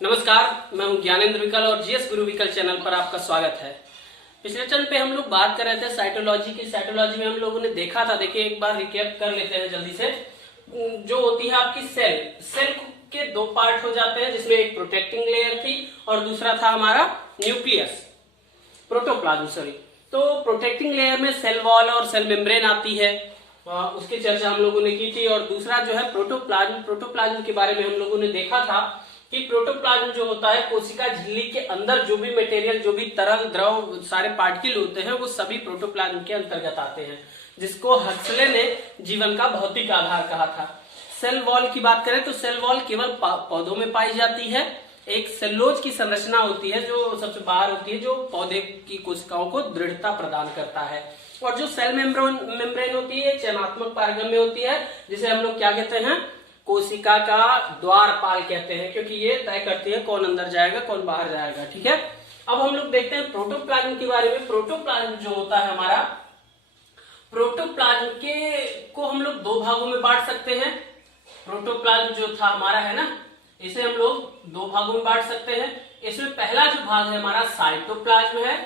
नमस्कार, मैं हूं ज्ञानेंद्र विकल और जीएस गुरु विकल चैनल पर आपका स्वागत है। पिछले टर्न पे हम लोग बात कर रहे थे साइटोलॉजी की। साइटोलॉजी में हम लोगों ने देखा था, देखिए एक बार रिकैप कर लेते हैं जल्दी से। जो होती है आपकी सेल के दो पार्ट हो जाते हैं, जिसमें एक प्रोटेक्टिंग लेयर थी और दूसरा था हमारा न्यूक्लियस, प्रोटोप्लाज्म सॉरी। तो प्रोटेक्टिंग लेयर में सेल वॉल और सेल मेम्ब्रेन आती है, उसकी चर्चा हम लोगों ने की थी। और दूसरा जो है प्रोटोप्लाज्म के बारे में हम लोगों ने देखा था कि प्रोटोप्लाज्म जो होता है कोशिका झिल्ली के अंदर जो भी मटेरियल, जो भी तरल द्रव सारे पार्टिकल होते हैं वो सभी प्रोटोप्लाज्म के अंतर्गत आते हैं, जिसको हक्सले ने जीवन का भौतिक आधार कहा था। सेल वॉल की बात करें तो सेल वॉल केवल पौधों में पाई जाती है। एक सेल्यूलोज की संरचना होती है जो सबसे बाहर होती है, जो पौधे की कोशिकाओं को दृढ़ता प्रदान करता है। और जो सेल मेम्ब्रेन होती है चयनात्मक पारगम्य होती है, जिसे हम लोग क्या कहते हैं, कोशिका का द्वारपाल कहते हैं, क्योंकि ये तय करती है कौन अंदर जाएगा कौन बाहर जाएगा। ठीक है, अब हम लोग देखते हैं प्रोटोप्लाज्म के बारे में। प्रोटोप्लाज्म जो होता है हमारा, प्रोटोप्लाज्म के को हम लोग दो भागों में बांट सकते हैं। प्रोटोप्लाज्म जो था हमारा है ना, इसे हम लोग दो भागों में बांट सकते हैं। इसमें पहला जो भाग है हमारा साइटोप्लाज्म है,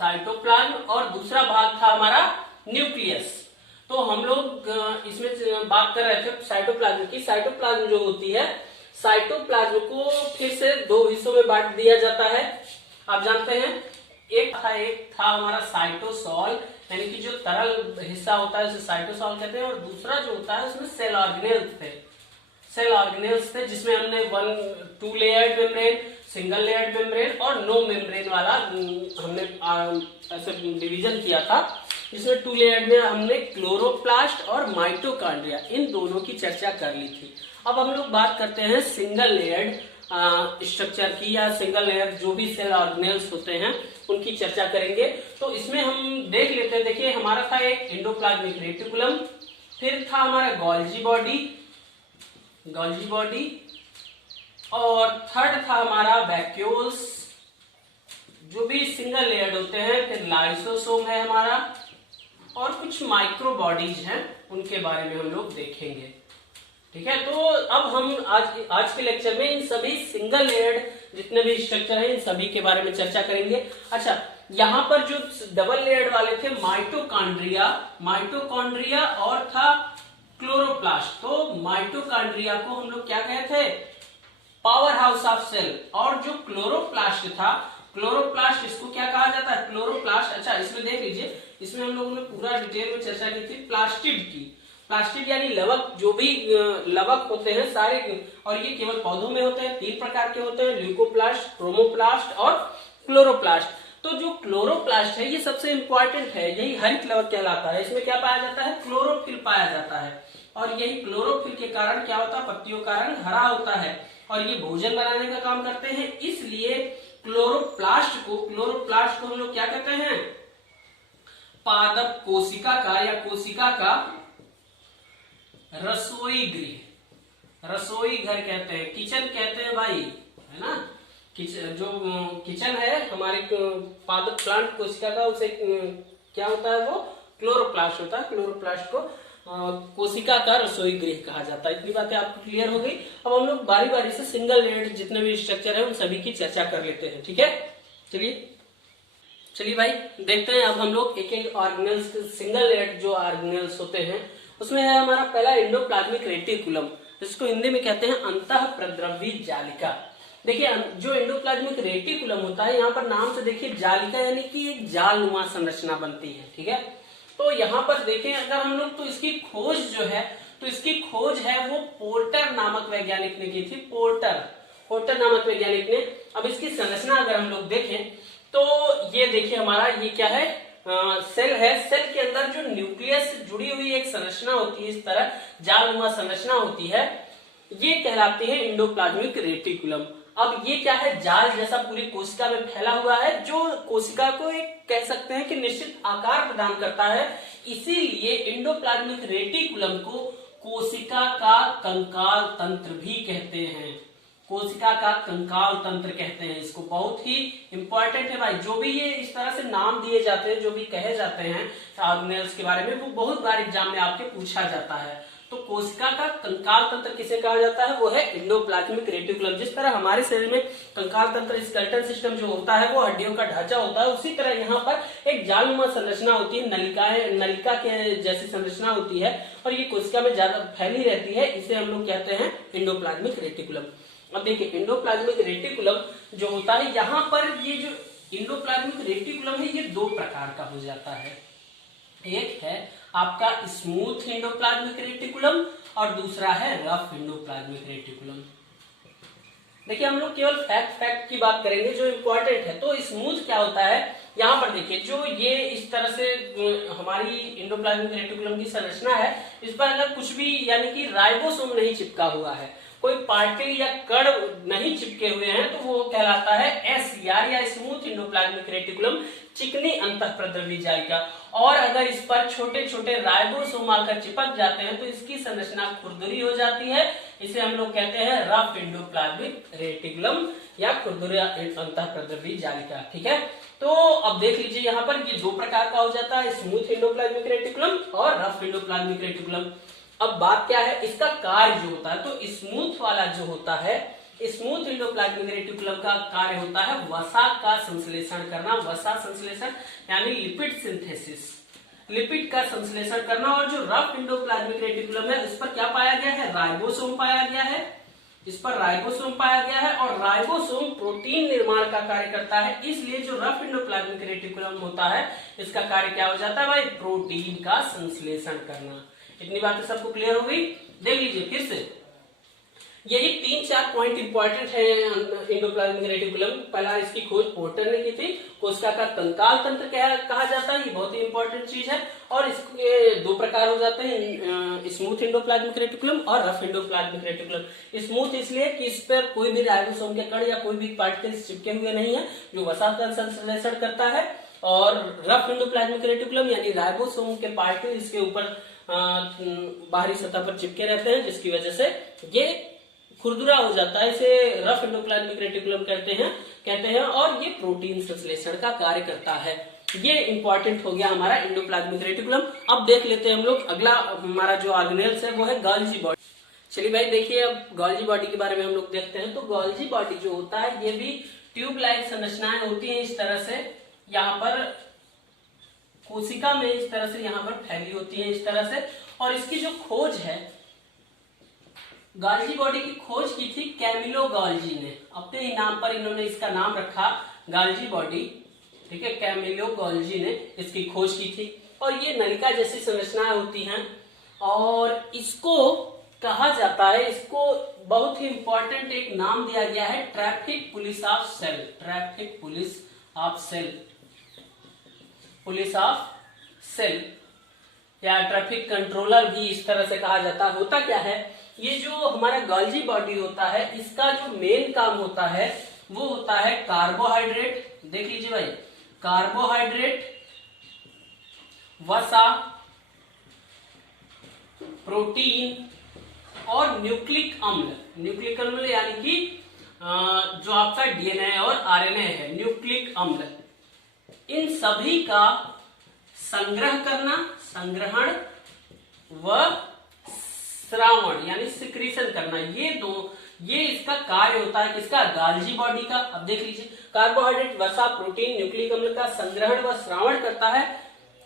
साइटोप्लाज्म, और दूसरा भाग था हमारा न्यूक्लियस। तो हम लोग इसमें बात कर रहे थे साइटोप्लाज्म की। साइटोप्लाज्म जो होती है, साइटोप्लाज्म को फिर से दो हिस्सों में बांट दिया जाता है। आप जानते हैं एक था हमारा साइटोसॉल, यानी कि जो तरल हिस्सा होता है उसे साइटोसॉल कहते हैं, और दूसरा जो होता है उसमें सेल ऑर्गेनेल्स थे, जिसमें हमने 2 layered membrane, single layered membrane और नो मेम्ब्रेन वाला हमने ऐसे डिवीजन किया था। जिसमें 2 लेयर्ड में हमने क्लोरोप्लास्ट और माइटोकॉन्ड्रिया, इन दोनों की चर्चा कर ली थी। अब हम लोग बात करते हैं सिंगल लेयर्ड स्ट्रक्चर की, या सिंगल लेयर जो भी सेल ऑर्गेनेल्स होते हैं उनकी चर्चा करेंगे। तो इसमें हम देख लेते हैं, देखिए हमारा था एक एंडोप्लाज्मिक रेटिकुलम, फिर था हमारा गोल्जी बॉडी, और थर्ड था हमारा वैक्यूल्स, जो भी सिंगल लेयर्ड होते हैं। फिर लाइसोसोम है हमारा, और कुछ माइक्रो बॉडीज हैं, उनके बारे में हम लोग देखेंगे। ठीक है, तो अब हम आज के लेक्चर में इन सभी सिंगल लेयर्ड जितने भी स्ट्रक्चर हैं इन सभी के बारे में चर्चा करेंगे। अच्छा, यहाँ पर जो डबल लेयर्ड वाले थे माइटोकॉन्ड्रिया और था क्लोरोप्लास्ट। तो माइटोकॉन्ड्रिया को हम लोग क्या कहे थे, पावर हाउस ऑफ सेल। और जो क्लोरोप्लास्ट था, क्लोरोप्लास्ट इसको क्या कहा जाता है, क्लोरोप्लास्ट। अच्छा, इसमें देख लीजिए, इसमें हम लोगों ने पूरा डिटेल में चर्चा की थी प्लास्टिड की। प्लास्टिड यानी लवक, जो भी लवक होते हैं सारे, और ये केवल पौधों में होते हैं। 3 प्रकार के होते हैं, ल्यूकोप्लास्ट, क्रोमोप्लास्ट और क्लोरोप्लास्ट। तो जो क्लोरोप्लास्ट है ये सबसे इंपॉर्टेंट है, यही हरित लवक कहलाता है। इसमें क्या पाया जाता है, क्लोरोफिल पाया जाता है, और यही क्लोरोफिल के कारण क्या होता है, पत्तियों का रंग हरा होता है, और ये भोजन बनाने का काम करते हैं। इसलिए क्लोरोप्लास्ट को हम लोग क्या कहते हैं, पादप कोशिका का या कोशिका का रसोई घर कहते हैं, किचन कहते हैं भाई, है ना। जो किचन है हमारी पादप प्लांट कोशिका का, उसे क्या होता है, वो क्लोरोप्लास्ट होता है। क्लोरोप्लास्ट को कोशिका का रसोई गृह कहा जाता है। इतनी बातें आपको क्लियर हो गई। अब हम लोग बारी बारी से सिंगल लेयर्ड जितने भी स्ट्रक्चर है उन सभी की चर्चा कर लेते हैं। ठीक है, चलिए भाई देखते हैं। अब हम लोग एक एक ऑर्गेनेल्स, सिंगल लेयर्ड जो ऑर्गेनेल्स होते हैं उसमें है हमारा पहला एंडोप्लाज्मिक रेटिकुलम, जिसको हिंदी में कहते हैं अंतःप्रद्रवी जालिका। देखिए जो एंडोप्लाज्मिक रेटिकुलम होता है, यहाँ पर नाम से देखिए जालिका, यानी कि एक जालनुमा संरचना बनती है। ठीक है, तो यहाँ पर देखें अगर हम लोग, तो इसकी खोज जो है, तो इसकी खोज है वो पोर्टर नामक वैज्ञानिक ने की थी। पोर्टर नामक वैज्ञानिक ने। अब इसकी संरचना अगर हम लोग देखें तो ये देखिए हमारा, ये क्या है, सेल है। सेल के अंदर जो न्यूक्लियस से जुड़ी हुई एक संरचना होती है, इस तरह जालनुमा संरचना होती है, ये कहलाती है एंडोप्लाज्मिक रेटिकुलम। अब ये क्या है, जाल जैसा पूरी कोशिका में फैला हुआ है, जो कोशिका को एक कह सकते हैं कि निश्चित आकार प्रदान करता है। इसीलिए एंडोप्लाज्मिक रेटिकुलम को कोशिका का कंकाल तंत्र भी कहते हैं। कोशिका का कंकाल तंत्र कहते हैं इसको। बहुत ही इंपॉर्टेंट है भाई, जो भी ये इस तरह से नाम दिए जाते हैं, जो भी कहे जाते हैं ऑर्गेनेल्स के बारे में, वो बहुत बार एग्जाम में आपके पूछा जाता है। तो कोशिका का कंकाल तंत्र किसे कहा जाता है, वो है एंडोप्लाज्मिक रेटिकुलम। जिस तरह हमारे शरीर में कंकाल तंत्र स्केलेटन सिस्टम जो होता है वो हड्डियों का ढांचा होता है, उसी तरह यहाँ पर एक जालनुमा संरचना होती है, नलिका के जैसी संरचना होती है और ये कोशिका में ज्यादा फैली रहती है, इसे हम लोग कहते हैं एंडोप्लाज्मिक रेटिकुलम। अब देखिए एंडोप्लाज्मिक रेटिकुलम जो होता है, यहाँ पर ये जो एंडोप्लाज्मिक रेटिकुलम है ये दो प्रकार का हो जाता है। एक है आपका स्मूथ एंडोप्लाज्मिक रेटिकुलम और दूसरा है रफ एंडोप्लाज्मिक रेटिकुलम। देखिए हम लोग केवल फैक्ट की बात करेंगे जो इम्पोर्टेंट है। तो स्मूथ क्या होता है, यहाँ पर देखिए जो ये इस तरह से हमारी एंडोप्लाज्मिक रेटिकुलम की संरचना है, इस पर अगर कुछ भी यानी कि राइबोसोम नहीं चिपका हुआ है, कोई पार्टिकल या कण नहीं चिपके हुए हैं, तो वो कहलाता है SER या स्मूथ एंडोप्लाज्मिक रेटिकुलम, चिकनी अंतःप्रद्रवी जालिका। और अगर इस पर छोटे छोटे राइबोसोम आकर चिपक जाते हैं तो इसकी संरचना खुरदुरी हो जाती है, इसे हम लोग कहते हैं रफ एंडोप्लाज्मिक रेटिकुलम या खुरदुरी अंतःप्रद्रवी जालिका। ठीक है, तो अब देख लीजिए यहाँ पर ये दो प्रकार का हो जाता है, स्मूथ एंडोप्लाज्मिक रेटिकुलम और रफ एंडोप्लाज्मिक रेटिकुलम। अब बात क्या है, इसका कार्य जो होता है, तो स्मूथ वाला जो होता है, स्मूथ एंडोप्लाज्मिक रेटिकुलम का कार्य होता है वसा का संश्लेषण करना, वसा संश्लेषण यानी लिपिड सिंथेसिस, लिपिड का संश्लेषण करना। और जो रफ एंडोप्लाज्मिक रेटिकुलम है उस पर क्या पाया गया है, राइबोसोम पाया गया है, इस पर राइबोसोम पाया गया है और राइबोसोम प्रोटीन निर्माण का कार्य करता है। इसलिए जो रफ एंडोप्लाज्मिक रेटिकुलम होता है इसका कार्य क्या हो जाता है भाई, प्रोटीन का संश्लेषण करना। इतनी बातें सबको क्लियर हो गई। देख लीजिए फिर से, यही 3-4 पॉइंट इंपॉर्टेंट है एंडोप्लाज्मिक रेटिकुलम। पहला इसकी खोज पोर्टर ने की थी, कोशिका का कंकाल तंत्र कहा जाता है, ये बहुत ही इंपॉर्टेंट चीज है। और इसके दो प्रकार हो जाते हैं, स्मूथ एंडोप्लाज्मिक रेटिकुलम और रफ एंडोप्लाज्मिक रेटिकुलम। स्मूथ इसलिए कि इस पर कोई भी राइबोसोम के कण या कोई भी पार्टिकल्स चिपके हुए नहीं है जो वसा का संश्लेषण करता है। और रफ एंडोप्लाज्मिक रेटिकुलम यानी राइबोसोम के पार्टिकल इसके ऊपर बाहरी सतह पर चिपके रहते हैं, जिसकी वजह से ये खुरदुरा हो जाता है, इसे रफ एंडोप्लाज्मिक रेटिकुलम कहते हैं और ये प्रोटीन संश्लेषण का कार्य करता है। ये इंपॉर्टेंट हो गया हमारा एंडोप्लाज्मिक रेटिकुलम। अब देख लेते हैं हम लोग अगला हमारा जो ऑर्गेनेल्स है वो है गोल्जी बॉडी। चलिए भाई देखिए अब गोल्जी बॉडी के बारे में हम लोग देखते हैं। तो गोल्जी बॉडी जो होता है ये भी ट्यूब लाइक संरचनाएं होती है, इस तरह से यहाँ पर कोशिका में इस तरह से यहाँ पर फैली होती है इस तरह से। और इसकी जो खोज है, गोल्जी बॉडी की खोज की थी कैमिलो गोल्जी ने, अपने ही नाम पर इन्होंने इसका नाम रखा गोल्जी बॉडी। ठीक है, कैमिलो गोल्जी ने इसकी खोज की थी। और ये नलिका जैसी संरचनाएं होती हैं और इसको कहा जाता है, इसको बहुत ही इंपॉर्टेंट एक नाम दिया गया है, traffic police of cell, traffic police of cell, police of cell या ट्रैफिक कंट्रोलर भी इस तरह से कहा जाता है। होता क्या है, ये जो हमारा गोल्जी बॉडी होता है इसका जो मेन काम होता है वो होता है कार्बोहाइड्रेट। देख लीजिए भाई, कार्बोहाइड्रेट, वसा, प्रोटीन और न्यूक्लिक अम्ल। न्यूक्लिक अम्ल यानी कि जो आपका DNA और RNA है, न्यूक्लिक अम्ल, इन सभी का संग्रह करना, संग्रहण व श्रावण यानी सिक्रीशन करना, ये इसका कार्य होता है किसका, गोल्जी बॉडी का। अब देख लीजिए, कार्बोहाइड्रेट, वसा, प्रोटीन, न्यूक्लिक अम्ल का संग्रहण व श्रावण करता है।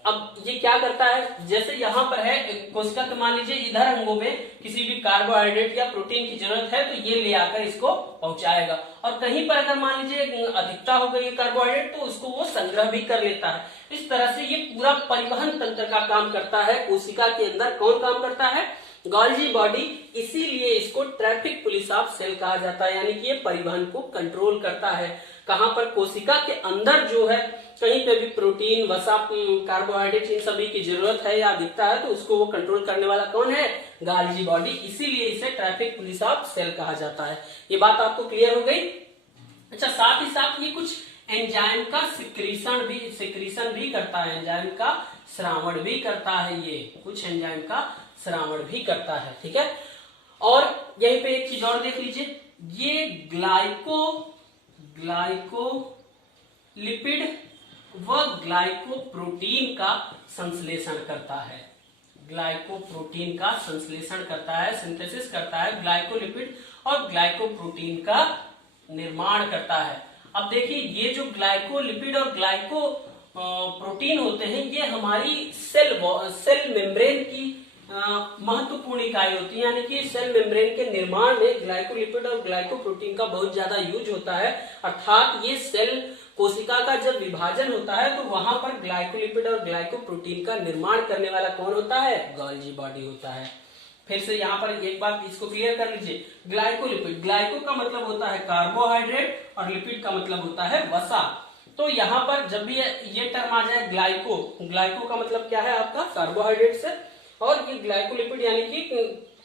अब ये क्या करता है, जैसे यहाँ पर है कोशिका के, मान लीजिए इधर अंगों में किसी भी कार्बोहाइड्रेट या प्रोटीन की जरूरत है तो ये ले आकर इसको पहुंचाएगा। और कहीं पर अगर मान लीजिए अधिकता हो गई कार्बोहाइड्रेट तो उसको वो संग्रह भी कर लेता है। इस तरह से ये पूरा परिवहन तंत्र का काम करता है कोशिका के अंदर। कौन काम करता है, गोल्जी बॉडी। इसीलिए इसको ट्रैफिक पुलिस ऑफ सेल कहा जाता है, यानी कि ये परिवहन को कंट्रोल करता है। कहां पर, कोशिका के अंदर जो है कहीं पे भी प्रोटीन, वसा, कार्बोहाइड्रेट इन सभी की जरूरत है या दिखता है तो उसको वो कंट्रोल करने वाला कौन है, गोल्जी बॉडी। इसीलिए इसे ट्रैफिक पुलिस ऑफ सेल कहा जाता है। ये बात आपको क्लियर हो गई। अच्छा, साथ ही साथ ये कुछ एंजाइम का सिक्रीशन भी करता है, एंजाइम का श्रावण भी करता है, ये कुछ एंजाइम का श्रावण भी करता है। ठीक है, और यहीं पे एक चीज और देख लीजिए, ये ग्लाइकोलिपिड व ग्लाइकोप्रोटीन का संश्लेषण करता है। ग्लाइकोप्रोटीन का संश्लेषण करता है, सिंथेसिस करता है, ग्लाइकोलिपिड और ग्लाइकोप्रोटीन का निर्माण करता है। अब देखिए ये जो ग्लाइकोलिपिड और ग्लाइको प्रोटीन होते हैं ये हमारी सेल मेम्ब्रेन की महत्वपूर्ण इकाई होती है, यानी कि सेल मेम्ब्रेन के निर्माण में ग्लाइकोलिपिड और ग्लाइकोप्रोटीन का बहुत ज्यादा यूज होता है। अर्थात ये सेल कोशिका का जब विभाजन होता है तो वहां पर ग्लाइकोलिपिड और ग्लाइकोप्रोटीन का निर्माण करने वाला कौन होता है? गोल्जी बॉडी होता है। फिर से यहाँ पर एक बात इसको क्लियर कर लीजिए, ग्लाइकोलिपिड, ग्लाइको का मतलब होता है कार्बोहाइड्रेट और लिपिड का मतलब होता है वसा। तो यहाँ पर जब भी ये टर्म आ जाए ग्लाइको, ग्लाइको का मतलब क्या है आपका? कार्बोहाइड्रेट से, और ये ग्लाइकोलिपिड यानी कि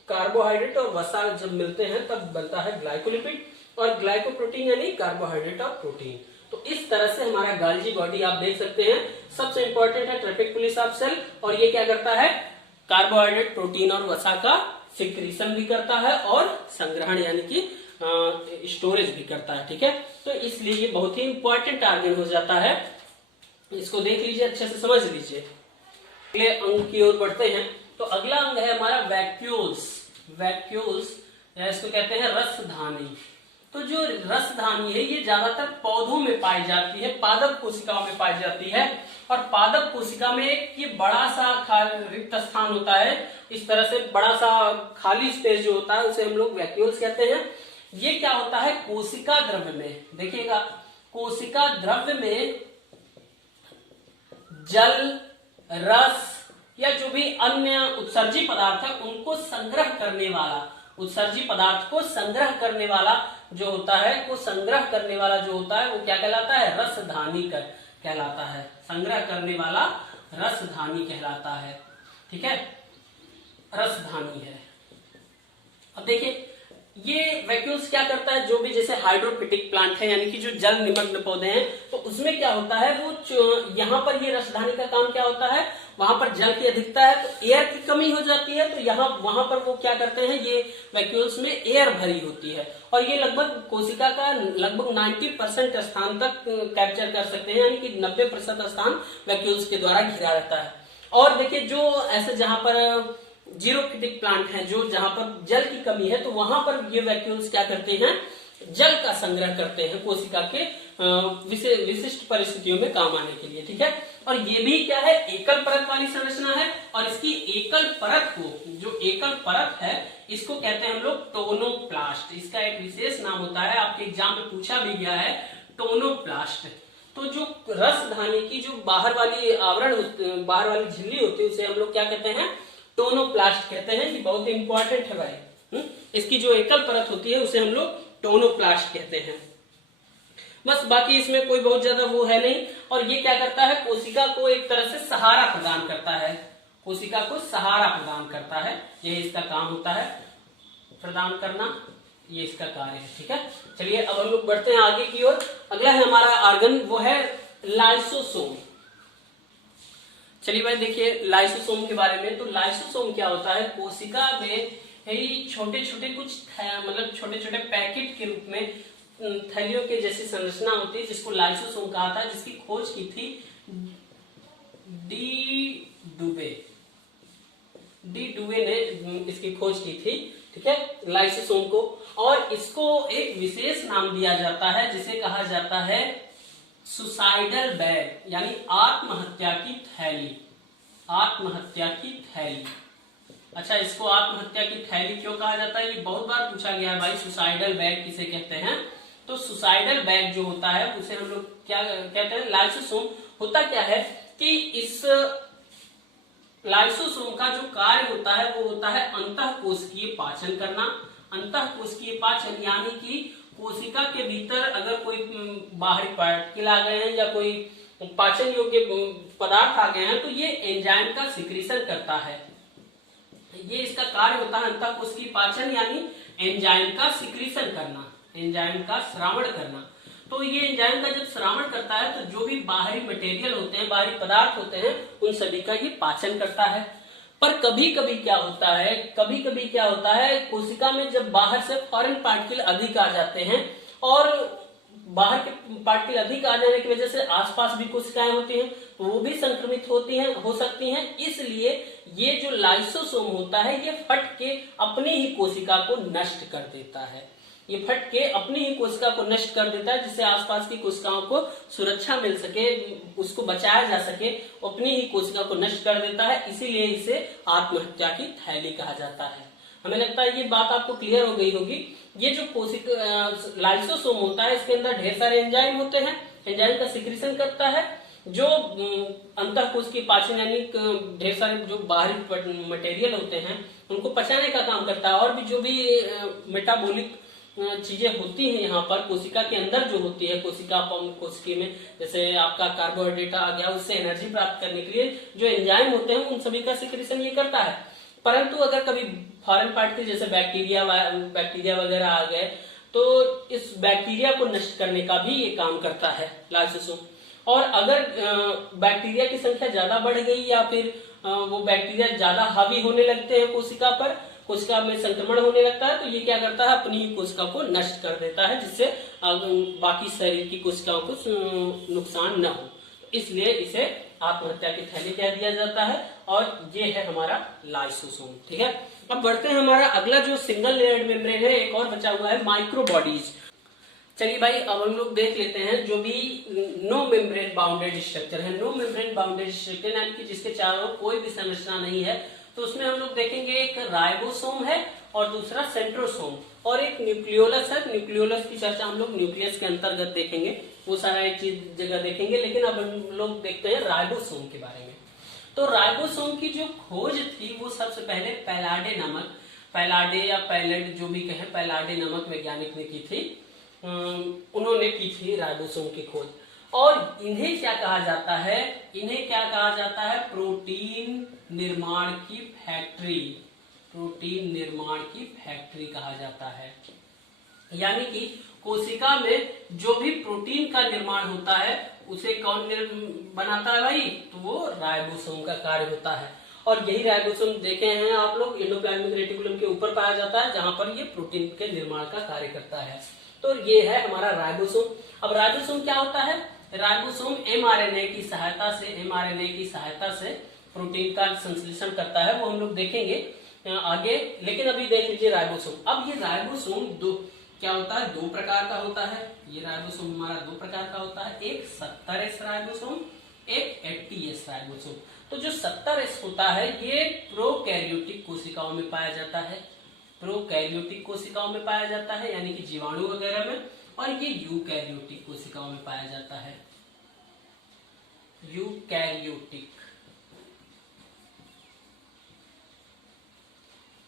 कार्बोहाइड्रेट और वसा जब मिलते हैं तब बनता है ग्लाइकोलिपिड, और ग्लाइकोप्रोटीन यानी कार्बोहाइड्रेट और प्रोटीन। तो इस तरह से हमारा गोल्जी बॉडी आप देख सकते हैं। सबसे इंपॉर्टेंट है ट्रैफिक पुलिस ऑफ सेल, और ये क्या करता है? कार्बोहाइड्रेट, प्रोटीन और वसा का सिक्रीशन भी करता है और संग्रहण यानी कि स्टोरेज भी करता है। ठीक है, तो इसलिए ये बहुत ही इंपॉर्टेंट ऑर्गन हो जाता है। इसको देख लीजिए, अच्छे से समझ लीजिए। अगले अंग की ओर बढ़ते हैं। तो अगला अंग है हमारा वैक्यूल्स। वैक्यूल्स या इसको कहते हैं रसधानी। तो जो रसधानी है ये ज्यादातर पौधों में पाई जाती है, पादप कोशिकाओं में पाई जाती है, और पादप कोशिका में एक ये बड़ा सा रिक्त स्थान होता है। इस तरह से बड़ा सा खाली स्पेस जो होता है उसे हम लोग वैक्यूल्स कहते हैं। ये क्या होता है? कोशिका द्रव्य में, देखिएगा, कोशिका द्रव्य में जल, रस या जो भी अन्य उत्सर्जी पदार्थ है उनको संग्रह करने वाला, उत्सर्जी पदार्थ को संग्रह करने वाला जो होता है, वो संग्रह करने वाला जो होता है वो क्या कहलाता है? रसधानी कहलाता है। संग्रह करने वाला रसधानी कहलाता है। ठीक है, रसधानी है। अब देखिए ये वैक्यूल्स क्या करता है? जो भी जैसे हाइड्रोफिटिक प्लांट है यानी कि जो जल निमग्न पौधे हैं, तो उसमें क्या होता है, वो यहाँ पर ये रसधानी का काम क्या होता है? वहां पर जल की अधिकता है तो एयर की कमी हो जाती है, तो यहाँ वहां पर वो क्या करते हैं, ये वैक्यूल्स में एयर भरी होती है और ये लगभग कोशिका का लगभग 90% स्थान तक कैप्चर कर सकते हैं, यानी कि 90% स्थान वैक्यूल्स के द्वारा घिरा रहता है। और देखिए जो ऐसे जहां पर जीरोफिटिक प्लांट है, जो जहां पर जल की कमी है, तो वहां पर ये वैक्यूल्स क्या करते हैं? जल का संग्रह करते हैं कोशिका के विशिष्ट परिस्थितियों में काम आने के लिए। ठीक है, और ये भी क्या है? एकल परत वाली संरचना है, और इसकी एकल परत को, जो एकल परत है, इसको कहते हैं हम लोग टोनोप्लास्ट। इसका एक विशेष नाम होता है, आपके एग्जाम में पूछा भी गया है, टोनोप्लास्ट। तो जो रसधानी की जो बाहर वाली आवरण, बाहर वाली झिल्ली होती है, उसे हम लोग क्या कहते हैं? टोनोप्लास्ट कहते हैं। ये बहुत इंपॉर्टेंट है भाई। इसकी जो एकल परत होती है उसे हम लोग टोनोप्लास्ट कहते हैं। बस बाकी इसमें कोई बहुत ज्यादा वो है नहीं। और ये क्या करता है? कोशिका को एक तरह से सहारा प्रदान करता है, कोशिका को सहारा प्रदान करता है, यही इसका काम होता है, प्रदान करना, ये इसका कार्य है। ठीक है, चलिए अब हम लोग बढ़ते हैं आगे की ओर। अगला है हमारा ऑर्गन, वो है लाइसोसोम। चलिए भाई देखिए लाइसोसोम के बारे में। तो लाइसोसोम क्या होता है? कोशिका में छोटे छोटे कुछ मतलब छोटे छोटे पैकेट के रूप में थैलियों के जैसी संरचना होती है, जिसको लाइसोसोम कहा था, जिसकी खोज की थी डी डुबे ने इसकी खोज की थी। ठीक है, लाइसोसोम को, और इसको एक विशेष नाम दिया जाता है जिसे कहा जाता है सुसाइडल बैग, यानी आत्महत्या की थैली। आत्महत्या की थैली। अच्छा, इसको आत्महत्या की थैली क्यों कहा जाता है? ये बहुत बार पूछा गया है भाई, सुसाइडल बैग किसे कहते हैं? तो सुसाइडल बैग जो होता है उसे हम लोग क्या कहते हैं? लाइसोसोम। होता क्या है कि इस लाइसोसोम का जो कार्य होता है वो होता है अंतःकोशिकीय पाचन करना। अंतःकोशिकीय पाचन यानी कि कोशिका के भीतर अगर कोई बाहरी पार्टिकल आ गए हैं या कोई पाचन योग्य पदार्थ आ गए हैं तो ये एंजाइम का सिक्रीशन करता है। ये इसका कार्य होता है अंतःकोशिकीय पाचन, यानी एंजाइम का सिक्रीशन करना, एंजाइम का श्रावण करना। तो ये एंजाइम का जब श्रावण करता है तो जो भी बाहरी मटेरियल होते हैं, बाहरी पदार्थ होते हैं, उन सभी का ये पाचन करता है। पर कभी कभी क्या होता है, कोशिका में जब बाहर से फॉरेन पार्टिकल अधिक आ जाते हैं और बाहर के पार्टिकल अधिक आ जाने की वजह से आसपास भी कोशिकाएं होती हैं तो वो भी संक्रमित होती हैं, हो सकती हैं। इसलिए ये जो लाइसोसोम होता है ये फट के अपनी ही कोशिका को नष्ट कर देता है। ये फट के अपनी ही कोशिका को नष्ट कर देता है, जिससे आसपास की कोशिकाओं को सुरक्षा मिल सके, उसको बचाया जा सके, अपनी ही कोशिका को नष्ट कर देता है। इसीलिए इसे आत्महत्या की थैली कहा जाता है। हमें लगता है ये बात आपको क्लियर हो गई होगी। ये जो कोशिका लाइसोसोम होता है इसके अंदर ढेर सारे एंजाइम होते हैं, एंजाइम का सिक्रीशन करता है जो अंतःकोशिकीय पाचन यानी ढेर सारे जो बाहरी मटेरियल होते हैं उनको पचाने का काम करता है। और भी जो भी मेटाबॉलिक चीजें होती हैं यहाँ पर कोशिका के अंदर जो होती है, कोशिकी में जैसे आपका कार्बोहाइड्रेट आ गया, उससे एनर्जी प्राप्त करने के लिए जो एंजाइम होते हैं उन सभी का सिक्रीशन ये करता है। परंतु अगर कभी फॉरेन पार्टिकल जैसे बैक्टीरिया वगैरह आ गए तो इस बैक्टीरिया को नष्ट करने का भी ये काम करता है लाइसोसोम। और अगर बैक्टीरिया की संख्या ज्यादा बढ़ गई या फिर वो बैक्टीरिया ज्यादा हावी होने लगते हैं कोशिका पर, कोशिका में संक्रमण होने लगता है, तो ये क्या करता है अपनी ही कोशिका को नष्ट कर देता है, जिससे बाकी शरीर की कोशिकाओं को नुकसान न हो। इसलिए इसे आत्महत्या की थैली कह दिया जाता है और ये है हमारा लाइसोसोम। ठीक है, अब बढ़ते हैं हमारा अगला जो सिंगल लेयर्ड मेम्ब्रेन है, एक और बचा हुआ है माइक्रोबॉडीज। चलिए भाई अब हम लोग देख लेते हैं जो भी नो मेम्ब्रेन बाउंडेड स्ट्रक्चर है। नो मेम्ब्रेन बाउंडेड स्ट्रक्चर यानी कि जिसके चारों कोई भी संरचना नहीं है, तो उसमें हम लोग देखेंगे एक राइबोसोम है और दूसरा सेंट्रोसोम और एक न्यूक्लियोलस है। न्यूक्लियोलस की चर्चा हम लोग न्यूक्लियस के अंतर्गत देखेंगे, वो सारा एक चीज जगह देखेंगे। लेकिन अब हम लोग देखते हैं राइबोसोम के बारे में। तो राइबोसोम की जो खोज थी वो सबसे पहले पैलाडे या पैलेड जो भी कहें, पैलाडे नामक वैज्ञानिक ने की थी। उन्होंने की थी राइबोसोम की खोज। और इन्हें क्या कहा जाता है, इन्हें क्या कहा जाता है, प्रोटीन निर्माण की फैक्ट्री। प्रोटीन निर्माण की फैक्ट्री कहा जाता है। यानी कि कोशिका में जो भी प्रोटीन का निर्माण होता है उसे कौन बनाता है भाई, तो वो राइबोसोम का कार्य होता है। और यही राइबोसोम देखे हैं आप लोग एंडोप्लाज्मिक रेटिकुलम के ऊपर पाया जाता है, जहां पर ये प्रोटीन के निर्माण का कार्य करता है। तो ये है हमारा राइबोसोम। अब राइबोसोम क्या होता है, राइबोसोम एमआरएनए की सहायता से प्रोटीन का संश्लेषण करता है, वो हम लोग देखेंगे आगे। लेकिन अभी देख लीजिए राइबोसोम। अब ये राइबोसोम क्या होता है, दो प्रकार का होता है। ये राइबोसोम हमारा दो प्रकार का होता है, एक 70S राइबोसोम, एक 80S राइबोसोम। तो जो 70S होता है ये प्रोकैरियोटिक कोशिकाओं में पाया जाता है, प्रोकैरियोटिक कोशिकाओं में पाया जाता है यानी कि जीवाणु वगैरह में। और ये यूकैरियोटिक कोशिकाओं में पाया जाता है, यूकैरियोटिक।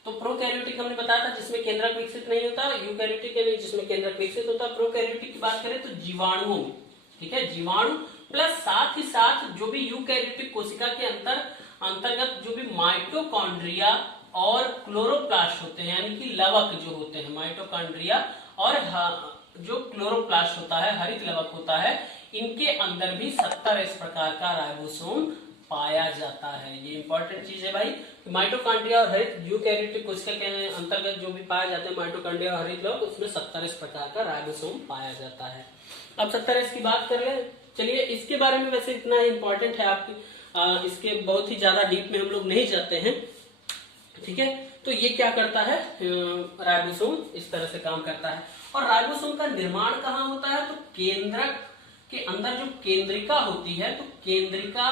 तो प्रोकैरियोटिक हमने बताया था जिसमें केंद्रक विकसित नहीं होता, यूकैरियोटिक यानी जिसमें केंद्रक विकसित होता है। प्रोकैरियोटिक की बात करें तो जीवाणुओं में, ठीक है, जीवाणु प्लस साथ ही साथ जो भी यूकैरियोटिक कोशिका के अंतर्गत जो भी माइटोकॉन्ड्रिया और क्लोरोप्लास्ट होते हैं यानी कि लवक जो होते हैं, माइटोकॉन्ड्रिया और जो क्लोरोप्लास्ट होता है, हरित लवक होता है, इनके अंदर भी 70S प्रकार का राइबोसोम पाया जाता है। ये इंपॉर्टेंट चीज है भाई। माइटोकॉन्ड्रिया और हरित यूकैरियोटिक कोशिका के अंतर्गत जो भी पाया जाता है माइटोकॉन्ड्रिया और हरित लवक, उसमें 70S प्रकार का राइबोसोम पाया जाता है। अब 70S की बात कर ले। चलिए इसके बारे में वैसे इतना इंपॉर्टेंट है आपकी, इसके बहुत ही ज्यादा डीप में हम लोग नहीं जाते हैं, ठीक है। तो ये क्या करता है, राइबोसोम इस तरह से काम करता है। और राइबोसोम का निर्माण कहाँ होता है, तो केंद्रक के अंदर जो केंद्रिका होती है, तो केंद्रिका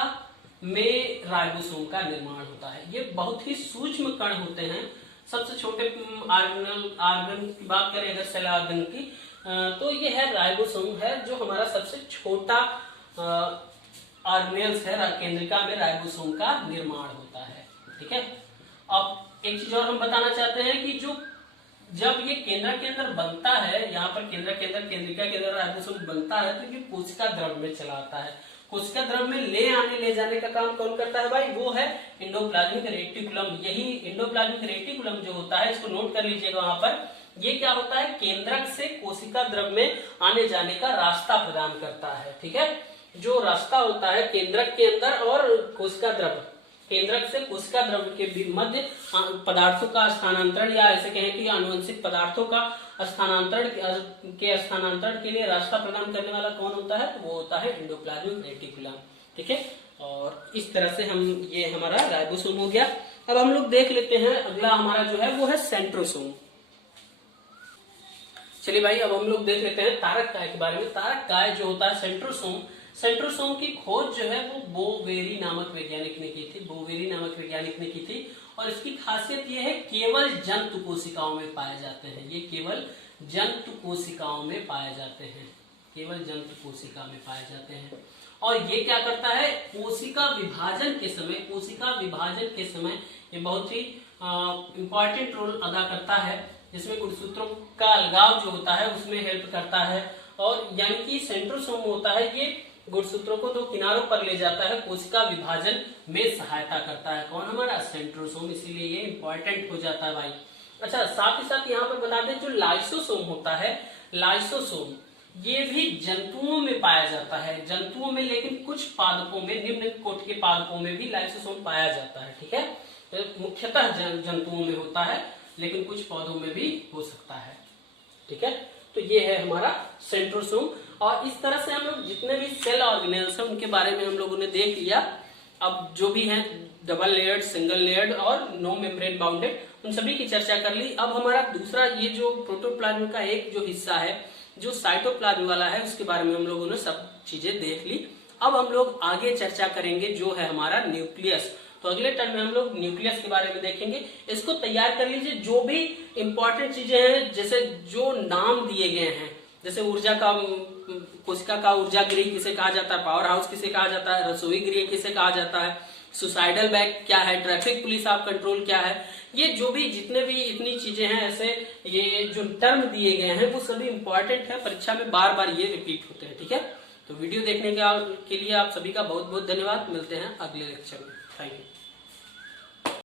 में राइबोसोम का निर्माण होता है। ये बहुत ही सूक्ष्म कण होते हैं। सबसे छोटे आर्गन की बात करें अगर सेल आर्गन की, तो ये है राइबोसोम है जो हमारा सबसे छोटा ऑर्गेनेल्स है। केंद्रिका में राइबोसोम का निर्माण होता है, ठीक है। अब एक चीज और हम बताना चाहते हैं कि जब ये केंद्रक के अंदर बनता है, यहाँ पर केंद्रक के अंदर केंद्रिका के अंदर राइबोसोम बनता है, तो ये कोशिका द्रव में चला आता है। कोशिका द्रव में ले जाने का काम कौन करता है भाई, वो है एंडोप्लाज्मिक रेटिकुलम। यही एंडोप्लाज्मिक रेटिकुलम जो होता है, इसको नोट कर लीजिएगा वहां पर, ये क्या होता है, केंद्रक से कोशिका द्रव में आने जाने का रास्ता प्रदान करता है, ठीक है। जो रास्ता होता है केंद्रक के अंदर और कोशिका द्रव, केंद्रक से कोशिका द्रव के मध्य पदार्थों का स्थानांतरण या ऐसे कहें कि आनुवंशिक पदार्थों का स्थानांतरण के स्थानांतरण के लिए रास्ता प्रदान करने वाला कौन होता है? तो वो होता है एंडोप्लाज्मिक रेटिकुलम। ठीक है, और इस तरह से हम ये हमारा राइबोसोम हो गया। अब हम लोग देख लेते हैं अगला हमारा जो है वो है सेंट्रोसोम। चलिए भाई, अब हम लोग देख लेते हैं तारक काय के बारे में। तारक काय जो होता है सेंट्रोसोम, सेंट्रोसोम की खोज जो है वो बोवेरी नामक वैज्ञानिक ने की थी। बोवेरी नामक वैज्ञानिक ने की थी, और इसकी खासियत यह है केवल जंतु कोशिकाओं में पाए जाते हैं। ये केवल जंतु कोशिकाओं में पाए जाते हैं, केवल जंतु कोशिका में पाए जाते हैं। और ये क्या करता है? कोशिका विभाजन के समय ये बहुत ही इंपॉर्टेंट रोल अदा करता है, जिसमें गुणसूत्रों का अलगाव जो होता है उसमें हेल्प करता है। और यानी कि सेंट्रोसोम होता है ये गुणसूत्रों को दो किनारों पर ले जाता है, कोशिका विभाजन में सहायता करता है। कौन? हमारा सेंट्रोसोम, इसीलिए ये इंपॉर्टेंट हो जाता है भाई। अच्छा, साथ ही साथ यहाँ पर बता दें जो लाइसोसोम होता है, लाइसोसोम ये भी जंतुओं में पाया जाता है, जंतुओं में, लेकिन कुछ पादपों में, निम्न कोटि के पादपों में भी लाइसोसोम पाया जाता है। ठीक है, तो मुख्यतः जंतुओं में होता है, लेकिन कुछ पौधों में भी हो सकता है। ठीक है, तो ये है हमारा सेंट्रोसोम। और इस तरह से हम लोग जितने भी सेल ऑर्गेनेल्स हैं उनके बारे में हम लोगों ने देख लिया। अब जो भी हैं डबल लेयर्ड, सिंगल लेयर्ड और नो मेम्ब्रेन बाउंडेड, उन सभी की चर्चा कर ली। अब हमारा दूसरा ये जो प्रोटोप्लाज्म का एक जो हिस्सा है जो साइटोप्लाज्म वाला है, उसके बारे में हम लोगों ने सब चीजें देख ली। अब हम लोग आगे चर्चा करेंगे जो है हमारा न्यूक्लियस। तो अगले टर्म में हम लोग न्यूक्लियस के बारे में देखेंगे। इसको तैयार कर लीजिए, जो भी इंपॉर्टेंट चीजें हैं, जैसे जो नाम दिए गए हैं, जैसे ऊर्जा का, कोशिका का ऊर्जा गृह किसे कहा जाता है, पावर हाउस किसे कहा जाता है, रसोई गृह किसे कहा जाता है, सुसाइडल बैग क्या है, ट्रैफिक पुलिस ऑफ कंट्रोल क्या है, ये जो भी जितने भी इतनी चीजें हैं, ऐसे ये जो टर्म दिए गए हैं वो सभी इंपॉर्टेंट है, परीक्षा में बार बार ये रिपीट होते हैं। ठीक है, तो वीडियो देखने के लिए आप सभी का बहुत बहुत धन्यवाद। मिलते हैं अगले लेक्चर में। Thank you.